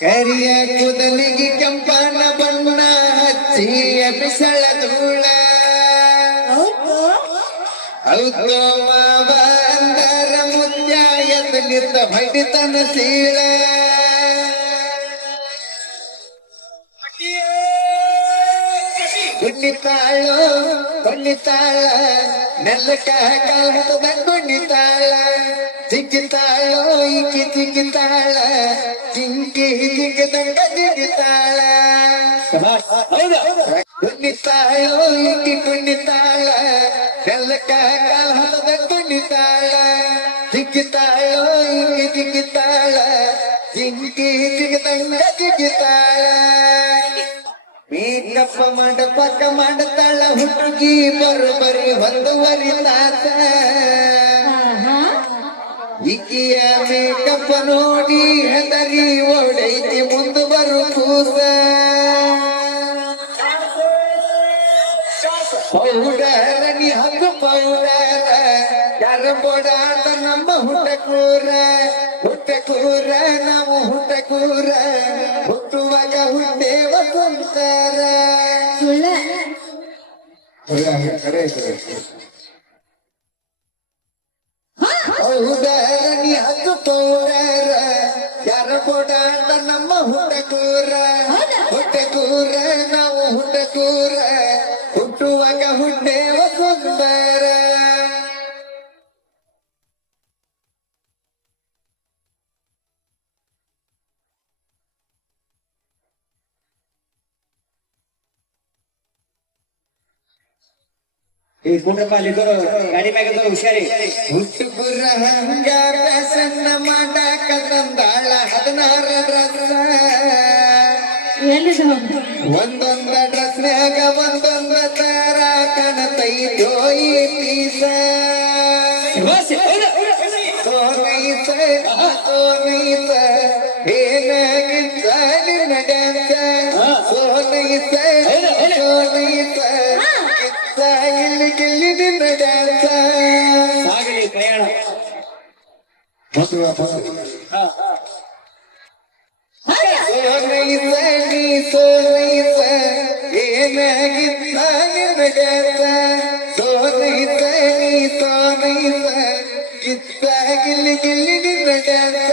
ಕರಿಯ ಕೂದಲಿಗೆ ಕೆಂಪನ ಬಣ್ಣ ಹಚ್ಚಿಯ ಬಿಸಳ ಧೂಳ ಹೌದು ಮಾವ ಅಂದರ ಮುತ್ಯ ಎದ್ದು ನಿಂತ ಭಡಿತನ ಸೀಳ ಕುಣಿತಾಳು ಕುಣಿತಾಳ ನೆಲ್ಲಕ ಕಾಲದ ಕುಣಿತಾಳ ಜಿಗಿತಾಳೋ ಈಕಿ ಜಿಗಿತಾಳ ಜಿಂಗಿ ಜಿಗದಂಗ ಜಿಗಿತಾಳ ಕುಣಿತಾಳೋ ಈಕಿ ಕುಣಿತಾಳ ನೆಲ್ಲಕ ಕಾಲದ ಕುಣಿತಾಳ ಜಿಗಿತಾಳೋ ಈಕಿ ಜಿಗಿತಾಳ ಜಿಂಗಿ ಜಿಗದಂಗ ಜಿಗಿತಾಳ ಮೇಕಪ್ಪ ಮಂಡಪಕ್ಕ ಮಾಡ್ತಾಳ ಹುಡುಗಿ ಬರೋಬ್ಬರಿ ಒಂದೂವರೆ ತಾಸ ಈಕಿಯ ಮೇಕಪ್ಪ ನೋಡಿ ಹೆದರಿ ಓಡೈತಿ ಮುಂದೆ ಬರು ಕೂಸ ಪೌಡರ ನೀ ಹಂಗ ಪೌಡರ ಯಾರ ಬೋಡಾಟ ನಮ್ಮ ಹುಟ್ಟಕೂರ ಹುಟ್ಟಕೂರ ನಾವು ಹುಟ್ಟಕೂರ ಹುಟ್ಟುವಾಗ ಹುಟ್ಟೇವ ಕುಂತಾರ ಪೌಡರ ನೀ ಹಂಗ ಪೌಡರ ಯಾರ ಬೋಡಾಟ ನಮ್ಮ ಹುಟ್ಟಕೂರ ಹುಟ್ಟಕೂರ ನಾವು ಹುಟ್ಟಕೂರ ಹುಟ್ಟುವಾಗ ಹುಟ್ಟೇವ ಕುಂತಾರ ಈ ಕುಂಡ್ರಪಾಲಿದ್ರು ಗಾಡಿ ಮ್ಯಾಗ ಹುಷಾರಿ ಹುಟ್ಟುಗುರ ಹಂಗ ಪ್ರಸನ್ನ ಮಾಡಾಕ ತಂದಾಳ 16 ಡ್ರೆಸ್ ಒಂದೊಂದ ಡ್ರೆಸ್ನ್ಯಾಗ ಒಂದೊಂದ ತರ ಕಾಣತೈತೋ ಈ ಪೀಸ ಸೋನೈಸ ಸೋನೈಸ ಏನಾಗಿತ್ತ ನಿನ್ನ ಡ್ಯಾನ್ಸ ಸೋನೈಸ ಸೋನೈಸ ಇಲ್ಲಿ ಗೆಲ್ಲಿ ನಿನ್ನ ಡ್ಯಾನ್ಸ ಆಗಲಿ ಪ್ರಯಾಣ ಸೋನೈಸ ನೀ ಸೋನೈಸ ಏನಾಗಿತ್ತ ನಿನ್ನ ಡ್ಯಾನ್ಸ ಸೋನೈಸ ನೀ ಸೋನೈಸ ಕಿತ್ತ ಗಿಲ್ಲಿ ಗಿಲ್ಲಿ ನಿನ್ನ ಡ್ಯಾನ್ಸ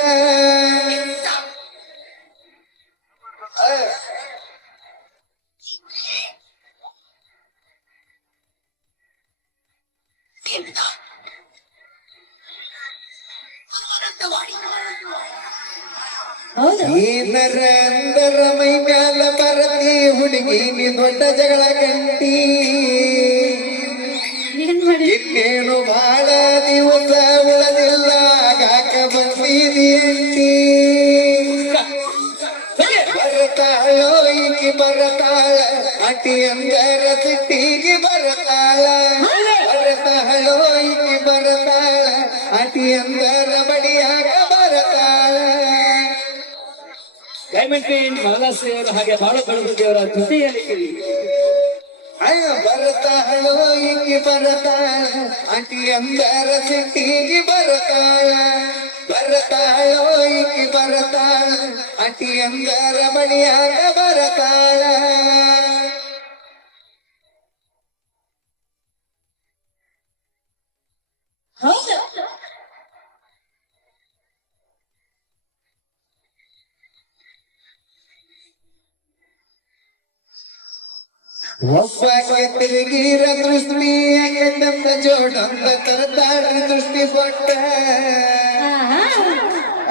ಏನರ ಅಂದರ ಮೈ ಮ್ಯಾಲ ಬರತಿ ಹುಡುಗಿ ನೀ ದೊಡ್ಡ ಜಗಳ ಗಂಟಿ ಇನ್ನೇನು ಬಾಳ ದಿವಸ ಉಳದಿಲ್ಲ ಆಗಾಕ ಬಂದಿದಿ ಅಂಟಿ ಬರತಾಳೋ ಈಕಿ ಬರತಾಳ ಅಟಿ ಅಂದರ ಸಿಟ್ಟಿಗೆ ಬರತಾಳ ಬರತಾಳೋ ಈಕಿ ಬರತಾಳ ಅಟಿ ಅಂದರ ಬಡಿಯಾಗ ಬರತಾಳ ಡೈಮಂಡ್ ಮಲದಾಸಿಯವರು ಹಾಗೆ ಬಾಳ ಕಡುಬುದೇವರ ಜೊತೆಯಲ್ಲಿ ಅಯ್ಯ ಬರತಾಳೋ ಈಕಿ ಬರತಾಳ ಅಟಿ ಅಂದರ ಸಿಟ್ಟಿಗೆ ಬರತಾಳ ಬರತಾಳೋ ಈಕಿ ಬರತಾಳ ಅಟಿ ಅಂದರ ಬಡಿಯಾಗ ಬರತಾಳ ಒಬ್ಬಗೆ ತಿರುಗಿರ ದೃಷ್ಟಿ ಯಾಕೆಂದ ಜೋಡಂದ ತರತಾಡ್ರಿ ದೃಷ್ಟಿ ಕೊಟ್ಟ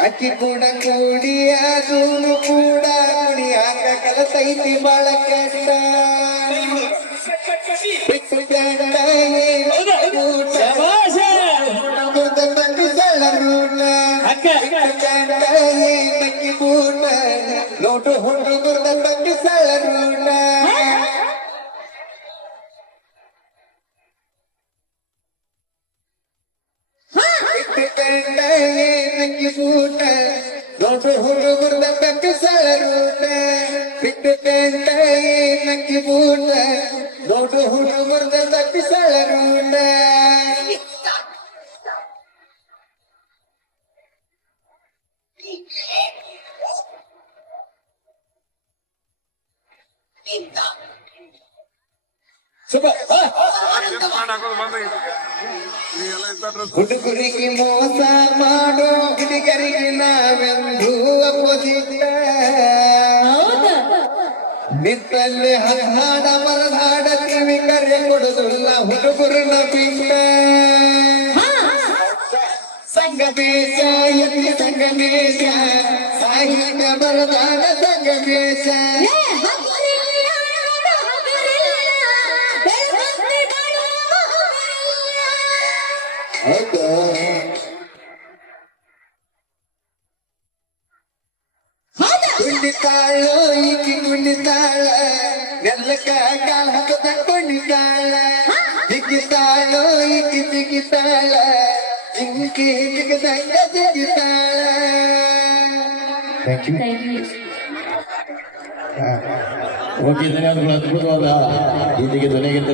ಅಕ್ಕಿ ಕೂಡ ಕೂಡಿ ಅದೂನು ಕೂಡ ಕುಡಿಯಾಕ ಕಲಸೈತಿ ಬಾಳ ಕೆಟ್ಟ ಬೂಟ ನೋಟು ಹುಡುಗರ್ದ ತಗ್ಗಿಸಳ ರೂಟ ಬೂಟ ನೋಟು ಹುಡುಗರ್ದ ತಗ್ಗಿಸಳ ರೂಟ ಬಿಟ್ಟು ಕಂಡ ನಕ್ಕಿ ಬೂಟ ನೋಟು ಹುಡುಗರ್ದ ತಗ್ಗಿಸಳ ರೂಟ ಹುಡುಗರಿಗೆ ಮೋಸ ಮಾಡೋ ಹುಡುಗರಿಗೆ ನಾವೆಂದು ಅಪೋಸಿಟ್ ಹೌದಾ ನಿತ್ತಲ್ಲಿ ಹಾಡ ಮರದಾಡ ಕಿವಿ ಕರೆ ಕೊಡುದಿಲ್ಲ ಹುಡುಗರನ್ನ ಬಿಟ್ಟ ಸಂಗಮೇಶ ಎಲ್ಲಿ ಸಂಗಮೇಶ ಸಾಹಿತ್ಯ ಬರದಾಡ ಸಂಗಮೇಶ ಹೌದು ಕುಂಡಿತಾಳ ಈಕಿ ಕುಂಡಿತಾಳ ನೆಲ್ಲಕ್ಕ ಕಾಲ ಹಾಕದ ಕುಂಡಿತಾಳ ಜಿಗಿತಾಳ ಈಕಿ ಜಿಗಿತಾಳ ಜಿಂಕಿ ಜಿಗದಂಗ ಜಿಗಿತಾಳ ಥ್ಯಾಂಕ್ ಯು ಓಕೆ ಧನ್ಯವಾದಗಳು. ಅದ್ಭುತವಾದ ಗೀತೆಗೆ ಧ್ವನಿಗಿಂತ